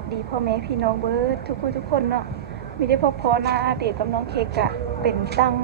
สดีพ่อแม่พี่น้องเบิร์ดทุกคนเนาะมีได้พบพอหน้าอาเดกกับน้องเค้กอะเป็นตั้ง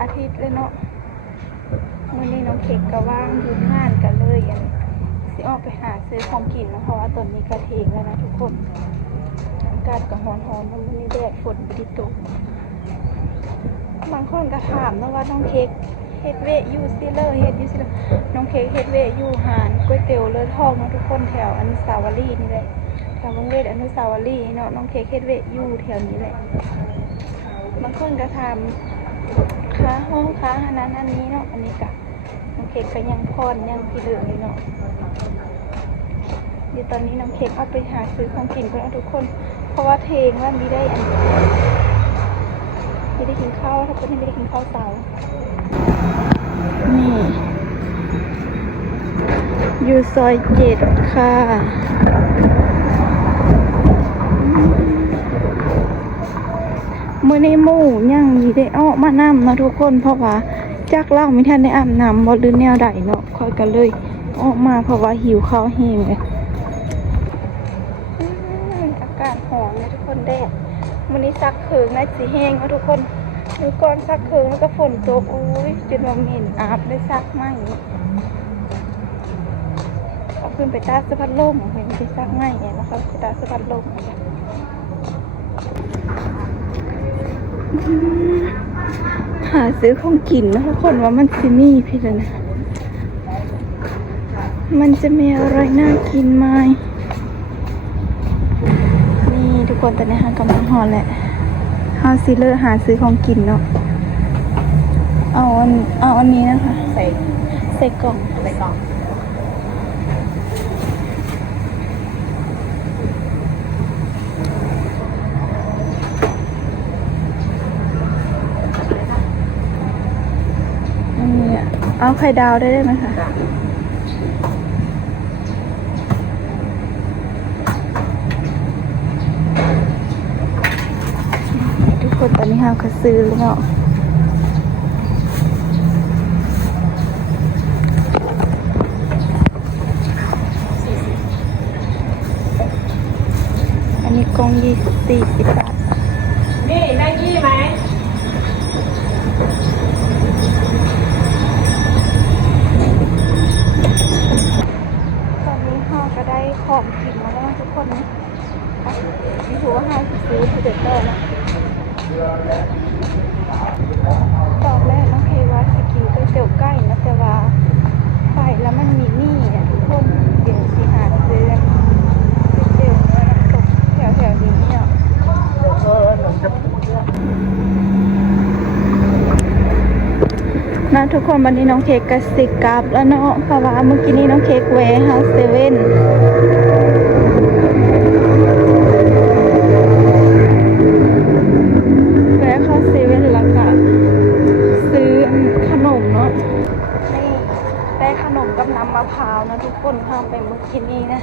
อาทิตย์เลยเนาะมื่อนี้น้องเค้กก็ว่างอยู่งานกันเลยอันสิออกไปหาซื้อของกินนะเพราะว่าตอนนี้กระเทงแล้วนะทุกคนอากาศก็ร้อนๆมันนี้แดดฝนไม่ได้ตกบางคนก็ถามนะว่าน้องเค้กเฮ็ดเวอยู่ซิเลอร์เฮ็ดอยู่ซิเลอร์น้องเค้กเฮ็ดเวอยู่หานก๋วยเตี๋ยวเลือดทองนะทุกคนแถวอนุสาวรีย์นี่แหละแถววงเวทอนุสาวรีย์เนาะน้องเค้กเฮ็ดเวอยู่แถวนี้แหละบางคนก็ถามค้าห้องค้าอันนั้นอันนี้เนาะอันนี้ก็น้องเค้กก็ยังพรยังพี่เหลืองเลยเนาะเดี๋ยวตอนนี้น้องเค้กเอาไปหาซื้อของกินกันทุกคนเพราะว่าเทงว่ามีได้อันไม่ได้กินข้าวทุกคนที่ไม่ได้กินข้าวเสาร์นี่อยู่ซอย7ค่ะมื้อนี้หมู่ยังมีได้ออกมานำเนาะทุกคนเพราะว่าจักเล่าไม่ทันได้อาบน้ำบ่ลืมแนวใดเนาะค่อยกันเลยออกมาเพราะว่าหิวข้าวแห้งเลยอากาศหอมเลยทุกคนแดดมื้อนี้ซักเขิงน่าสิแห้งเนาะทุกคนดูก่อนซักเคิงแล้วก็ฝนตกอุ้ยจนว่าเหม็นอาบได้ซักไหมเอาขึ้นไปตาสะพัดลมไปไม่ได้ซักไหมเนี่ยแล้วเขาไปตาสะพัดลมหาซื้อของกินนะทุกคนว่ามันจะมีพี่เลยนะมันจะมีอะไรน่ากินไหมนี่ทุกคนตอนนี้หากำลังหอแหละหาซิเลอร์หาซื้อของกินเนาะเอาอันนี้นะคะใส่กล่องนี่เอาไข่ดาวได้ไหมคะทุกคนตอนนี้เราก็ซื้อแล้วเนาะอันนี้กล่อง40 บาทนี่ได้ยี่ไหมตอนนี้เราก็ได้ของกินมาแล้วทุกคนนี่ถือว่าเราซื้อเด็ดเตอร์นะตอนแรกน้องเคว่าจะกินก๋วยเตี๋ยวไก่นะแต่ว่าไปแล้วมันมีหนี้เนี่ยทุกคนเดี๋ยวสิหาซื้อก๋วยเตี๋ยวเนื้อน้ำตกแถวนี้เนี่ยนะทุกคนวันนี้น้องเค้กกระสิกลับแล้วเนาะเพราะว่าเมื่อกี้นี้น้องเค้กแวะหาเซเว่นแวะเข้าเซเว่นแล้วก็ซื้อขนมเนาะนี่ได้ขนมกับน้ำมะพร้าวนะทุกคนข้ามไปเมื่อกี้นี้นะ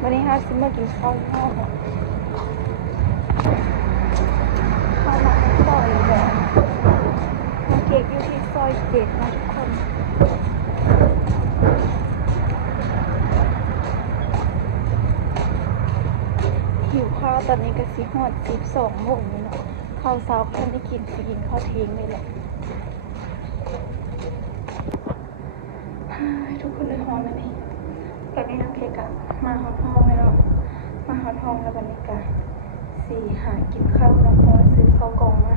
วันนี้เราซื้อมากินข้าวนอกข้าวมาซอยแบบน้องเค้กอยู่ที่ซอย7นะทุกคนหิวข้าวตอนนี้ก็ฮอด12 โมงนี่เนาะข้าวเช้าท่านได้กินสิกินข้าวเที่ยงเลยแหละทุกคนเลยฮอนแล้วนี่ตอนนี้น้องเค้กอะมาฮอดห้องแล้วมาฮอดห้องแล้วบรรยากาศสีหากินข้าวแล้วพอซื้อข้าวกล่องมา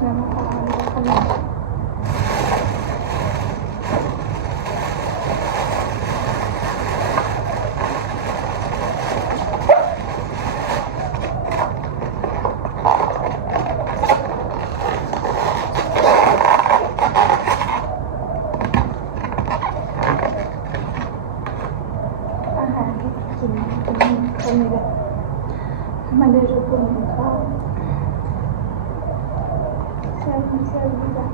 แล้วมาพอมันได้ขนมอาหารที่กินคนนี้เลยมันได้รู้คุณของข้าวเชื่อดีจ้ะ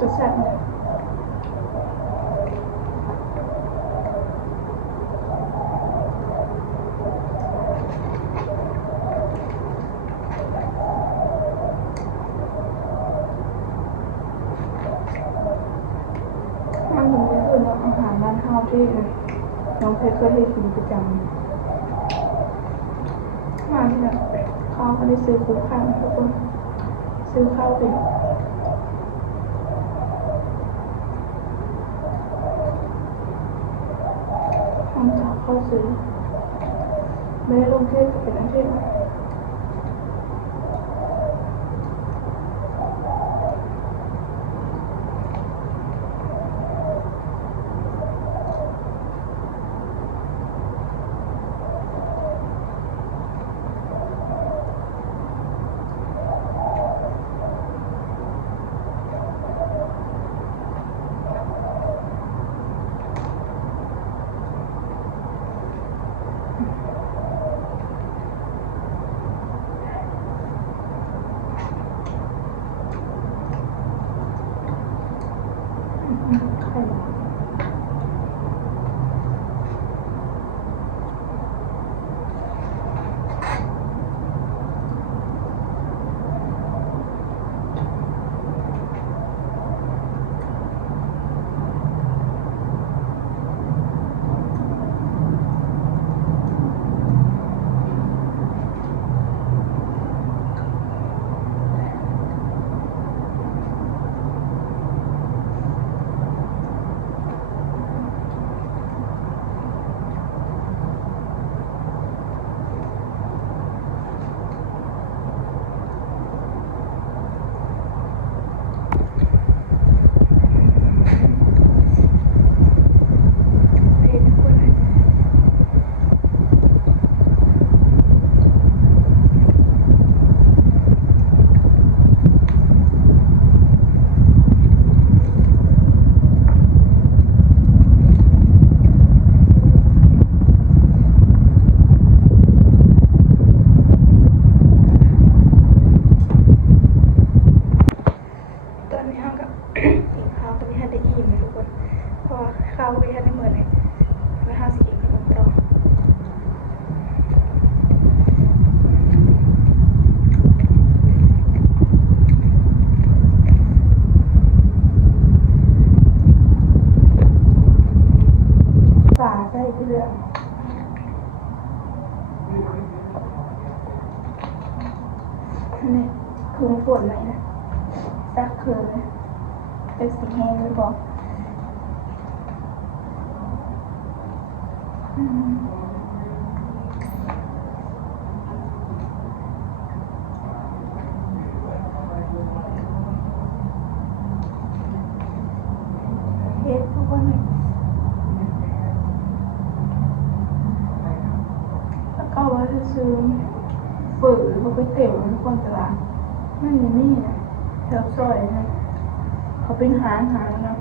กระสับมันเหมือนเป็นอาหารบ้านเฮาที่น้องเพชรเคยได้กินประจำมาที่แบบข้าวก็ได้ซื้อคุ้มค่าทุกคนซื้อข้าวเป็นทำจากข้าวซื้อไม่ได้ลงเทศเป็นอันเทศไข่ตอนนี้เราก็ กินข้าวก็ไม่ทันได้อิ่มเลยทุกคนเพราะข้าวไม่ทันได้เหมือนเลยแล้วห้าสิกินขนมต่อฝาใส่เกลือนี่คือมันปวดไหมนะซักเคืนเป็นสีแห้งเลยบอกเฮ็ดทุกคนเลยแล้วก็ว่าจะซื้อฝืนเขาไปเตี๋ยวทุกคนตลาดไม่มีนี่นะแถวซอยนะเขาเป็นหางนะ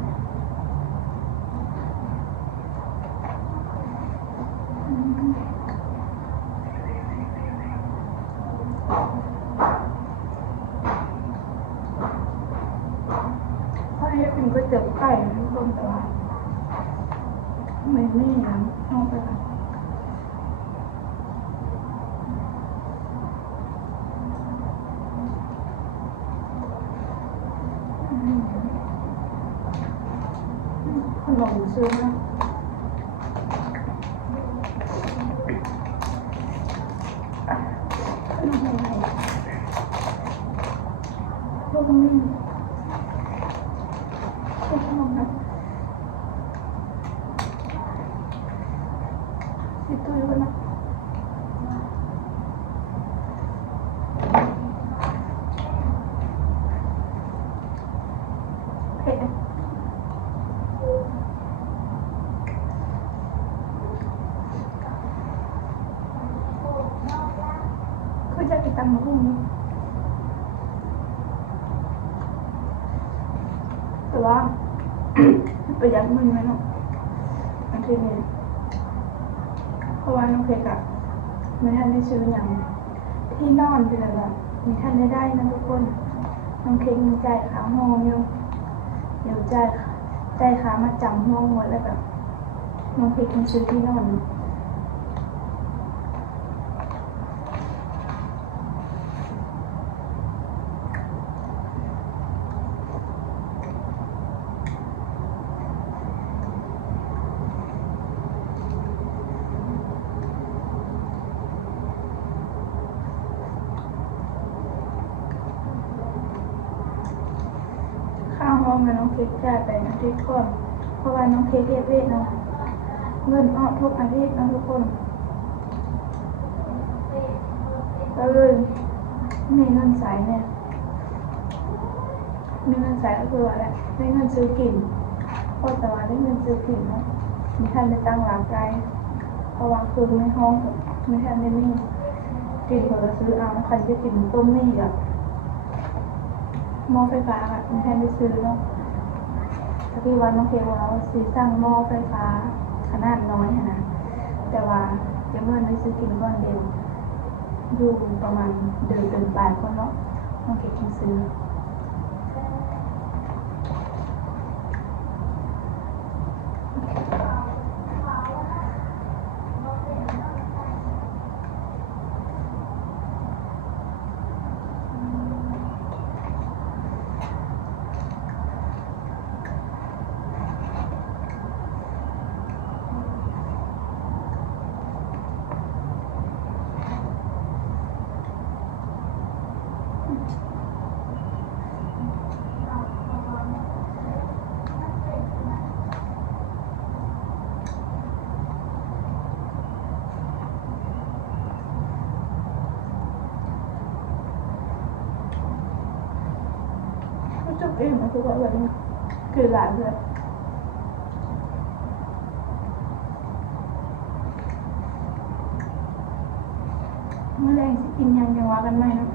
เพราะนี่เป็นก๋วยเตี๋ยวไก่ทุกคนตลาดไม่มีนะนอกไปละขนมซื้อนะขนมอะไรพวกนี้พวกขนมนะสิตัวอยู่นะเผ็ดนะคือจะกินตำมะม่วงนี้แต่ว่า ประหยัดมันไหมเนาะอันที่นี้เพราะว่าน้องเพกอะไม่ทันได้ซื้ออย่างที่นอนเป็นอะไรมีทันได้นะทุกคนน้องเค้กมีใจขาวหอมอยู่ เดี๋ยวใจค้ามาจำห้องหมดแล้วแบบน้องเพชรต้องซื้อที่นอนค่าห้องกับน้องเพชรจ่ายไปอาทิตย์ก่อนเพราะว่าน้องเพชรเรียกเวทเนาะเงินออกทุกอาทิตย์นะทุกคนก็เลยมีเงินใส่เนี่ยมีเงินใส่ก็คืออะไรได้เงินซื้อกินพอแต่ว่าได้เงินซื้อกินเนาะมีท่านได้ตั้งหลักใจเพราะว่าคือในห้องมีท่านได้มีกินเผื่อซื้อเอาใครจะกินต้มนี่กับหม้อไฟฟ้าอะมีท่านได้ซื้อเนาะถ้าพี่วันน้องเคว่าซื้อสั่งหม้อไฟฟ้าขนาดน้อยนะแต่ว่าจะเมื่อได้ซื้อกินก้อนเดียวอยู่ประมาณเดือนปลายคนเนาะน้องเคกินซื้อจุกเองนะทุกคนแบบนี้คือหลานเลยเมื่อแรงสิกินยังว่ากันไหมเนาะ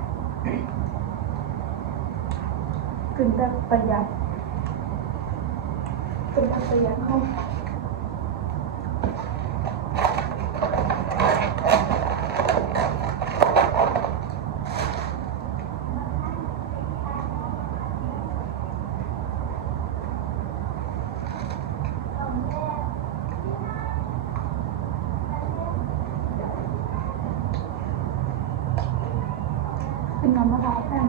กินแบบประหยัดเข้าเป็นน้ำมะพร้าวแป้ง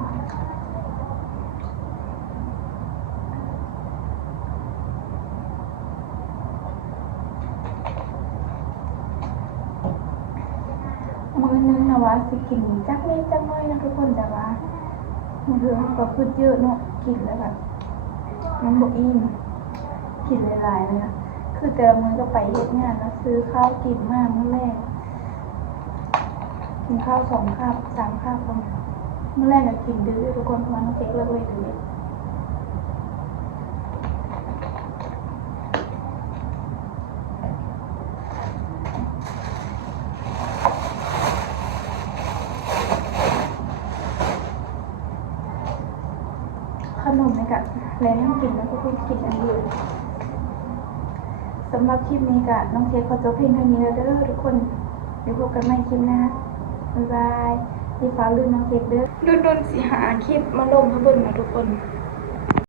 มื้อนึงนะว่าสิกินจักนิดจักน้อยนะทุกคนแต่ว่ามื้อนึงก็คือเยอะเนาะกินแล้วแบบมันบ่อิ่มกินหลายๆเลยนะคือแต่ละมื้อก็ไปเฮ็ดงานแล้วซื้อข้าวกินมามื้อแรกกินข้าว2 คาบ 3 คาบประมาณมื้อแรกก็กินดื้อทุกคนเพราะว่าน้องเค้กเลิกเลยดื้อขนมในกะแล้วยังกินแล้วก็คือกินอันเดียวสำหรับคลิปนี้กะน้องเค้กขอจบเพียงเท่านี้แล้วเด้อทุกคนเดี๋ยวพบกันใหม่คลิปหน้าบ๊ายบายที่ฟ้าลื่นน้องเค้กเด้อรุ่นสิหาคลิปมาลงให้เบิ่งนะทุกคน